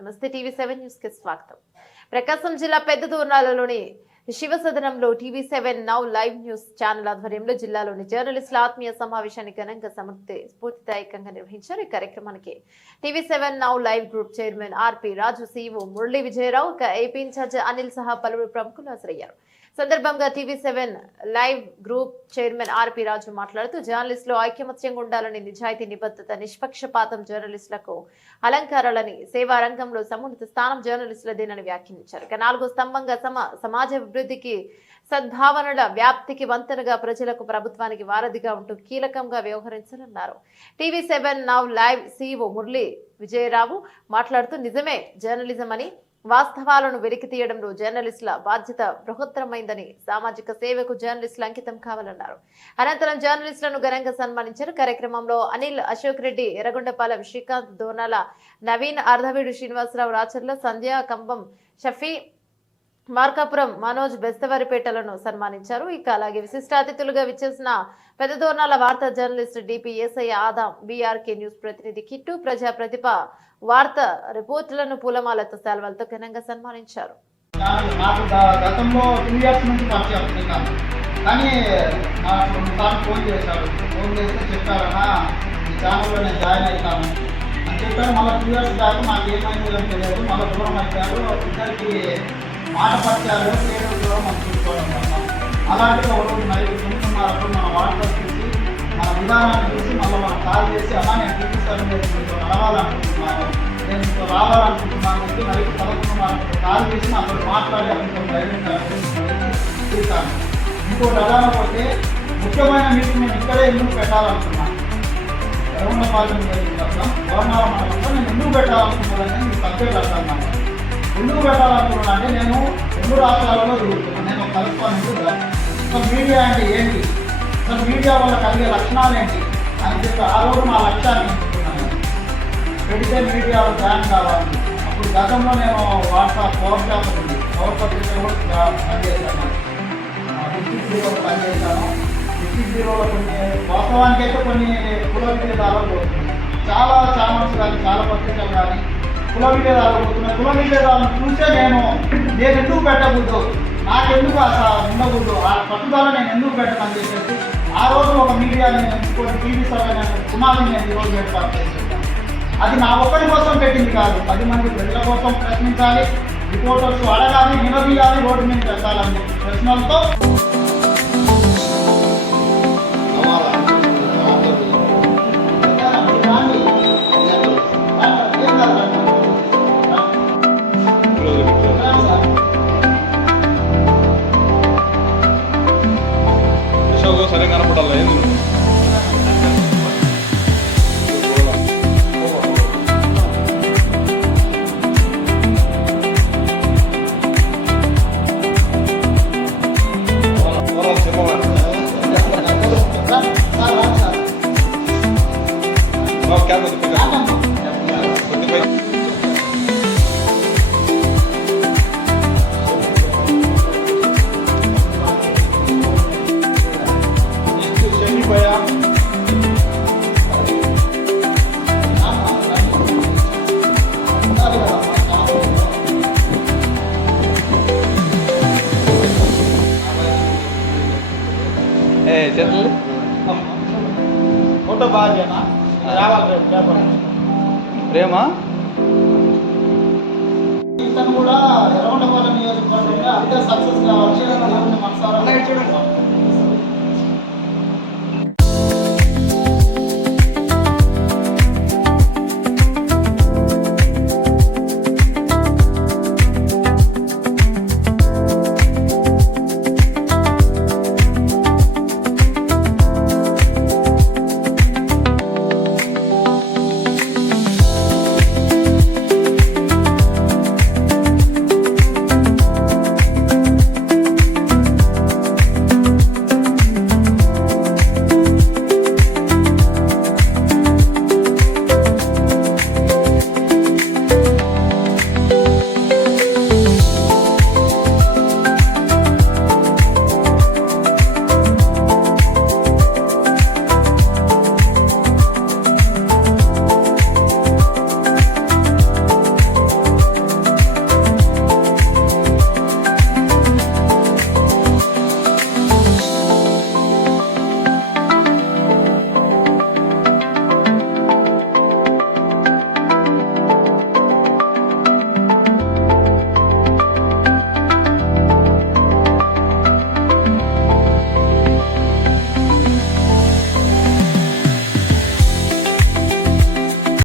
నమస్తే టీవీ7 న్యూస్ కి స్వాగతం. ప్రకాశం జిల్లా పెద్దదూర్నాలలోని శివసదనంలో టీవీ7 నౌ లైవ్ న్యూస్ ఛానల్ ఆధ్వర్యంలో జిల్లాలోని జర్నలిస్టుల ఆత్మీయ సమావేశాన్ని ఘనంగా స్ఫూర్తిదాయకంగా నిర్వహించారు. ఈ కార్యక్రమానికి టీవీ7 now live group chairman R P Raju, CEO Murali Vijayarao, AP incharge Anil సహా పలువురు ప్రముఖులు హాజరయ్యారు. సందర్భంగా టీవీ7 live group chairman R P Raju మాట్లాడుతూ జర్నలిస్టులు ఐకమత్యంగా ఉండాలని, నిజాయితీ, నిబద్ధత, నిష్పక్షపాతం జర్నలిస్టులకు అలంకారాలని, సేవా రంగంలో సమున్నత స్థానం జర్నలిస్టులదేనని వ్యాఖ్యానించారు. 4వ స్తంభంగా సమాజ అభివృద్ధికి, సద్భావనల వ్యాప్తికి వంతెనగా ప్రజలకు, ప్రభుత్వానికి వారధిగా ఉంటూ కీలకంగా వ్యవహరించాలన్నారు. టీవీ7 now live CEO Murali Vijayarao మాట్లాడుతూ నిజమే జర్నలిజం అని, వాస్తవాలను వెలికి తీయడంలో జర్నలిస్టుల బాధ్యత బృహత్తరమైందని, సామాజిక సేవకు జర్నలిస్టులు అంకితం కావాలన్నారు. అనంతరం జర్నలిస్టులను ఘనంగా సన్మానించారు. కార్యక్రమంలో అనిల్, అశోక్ రెడ్డి, ఎర్రగొండపాలెం శ్రీకాంత్, దోనాల నవీన్, అర్ధవీడు శ్రీనివాసరావు, రాచర్ల సంధ్య, కంబం షఫీ, మార్కాపురం మనోజ్, బెస్తవారిపేటలను సన్మానించారు. ఇక అలాగే విశిష్ట అతిథులుగా విచ్చేసిన పెద్దదోర్నాల వార్తా జర్నలిస్ట్ డిపి ఏసయ్య, ఆదాం, BRK న్యూస్ ప్రతినిధి కిట్టు, ప్రజా ప్రతిభ వార్తా రిపోర్టులను పూలమాలతో, శాల్వాలతో ఘనంగా సన్మానించారు. నాకు గతంలో 2 years నుంచి పరిచయం శ్రీకాంత్, కానీ నాకు 2 సార్లు ఫోన్ చేశాడు. ఫోన్ చేస్తే చెప్పారన్నా ఈ ఛానల్లో నేను జాయిన్ అవుతాను అని చెప్పారు. మళ్ళీ 2 years దాకా నాకు ఏమైందో తెలియదు. మళ్ళీ దూరం అయిపోయారు. ఇద్దరికి మాట పరిచయాలు చేయడం కూడా మనం చూసుకోవడం వల్ల అలాంటిగా ఒకరోజు నైట్ 9:30 మన వాట్సాప్ చూసి మన విధానాన్ని చూసి మళ్ళీ మనం కాల్ చేసి అలా నేను టీవీ7 మీద రావాలనుకుంటున్నాను, నేను ఇప్పుడు రావాలనుకుంటున్నాను చెప్పి నైట్ 11:30 కాల్ చేసి నాతో మాట్లాడి అనుకో చేశాను. ఇంకోటి అలానే పోతే ముఖ్యమైన మీటింగ్ నేను ఇక్కడే ఎందుకు పెట్టాలనుకున్నాను, ఎర్రగొండపాలెం నియోజకవర్గం గవర్నర్ మండలంలో నేను ఎందుకు పెట్టాలనుకున్నానని మీకు సబ్జెక్ట్ అర్థం. ఎందుకు పెట్టాలనుకున్నాను అంటే నేను 2 రాష్ట్రాలలో తిరుగుతున్నాను. నేను ఒక కలుసుకోవాలని అసలు మీడియా అంటే ఏంటి, అసలు మీడియా వల్ల కలిగే లక్షణాలు ఏంటి అని చెప్పి ఆ రోజు నా లక్ష్యాన్ని ఎంచుకున్నాను. పెడితే మీడియాలో జాయిన్ కావాలి. అప్పుడు గతంలో నేను వాట్సాప్ పవర్ పత్రికలో పనిచేశాను, డిస్ట్రిక్ట్ బ్యూరోలో పనిచేశాను. డిస్ట్రిక్ట్ బ్యూరోలో కొన్ని వాస్తవానికి అయితే కొన్ని కుల విభేదాలు పోతుంది. చాలా ఛానల్స్ కానీ చాలా పత్రికలు కానీ కుల విభేదాలు పోతున్నాయి. కుల విభేదాలను చూసే నేను ఎందుకు పెట్టకూడదు, నాకెందుకు అసలు ఉండకూడదు, ఆ పట్టుదల నేను ఎందుకు పెట్టమని చెప్పేసి ఆ రోజు ఒక మీడియాని ఎంచుకొని టీవీ7 కుమార్ని నేను ఈరోజు ఏర్పాటు చేసేసాను. అది నా ఒక్కరి కోసం పెట్టింది కాదు, 10 మంది ప్రజల కోసం ప్రశ్నించాలి, రిపోర్టర్స్ అడగాలి, నిలదీయాలి, రోడ్డు మీద పెట్టాలని చెప్పి ప్రశ్నలతో సరే కనపడాలి. ఫోటో బాగా రావాలి ప్రేమ. ఇతను కూడా ఎర్రగొండపాలెం నియోజకవర్గంలో అంతే సక్సెస్ కావాలి. మనసారా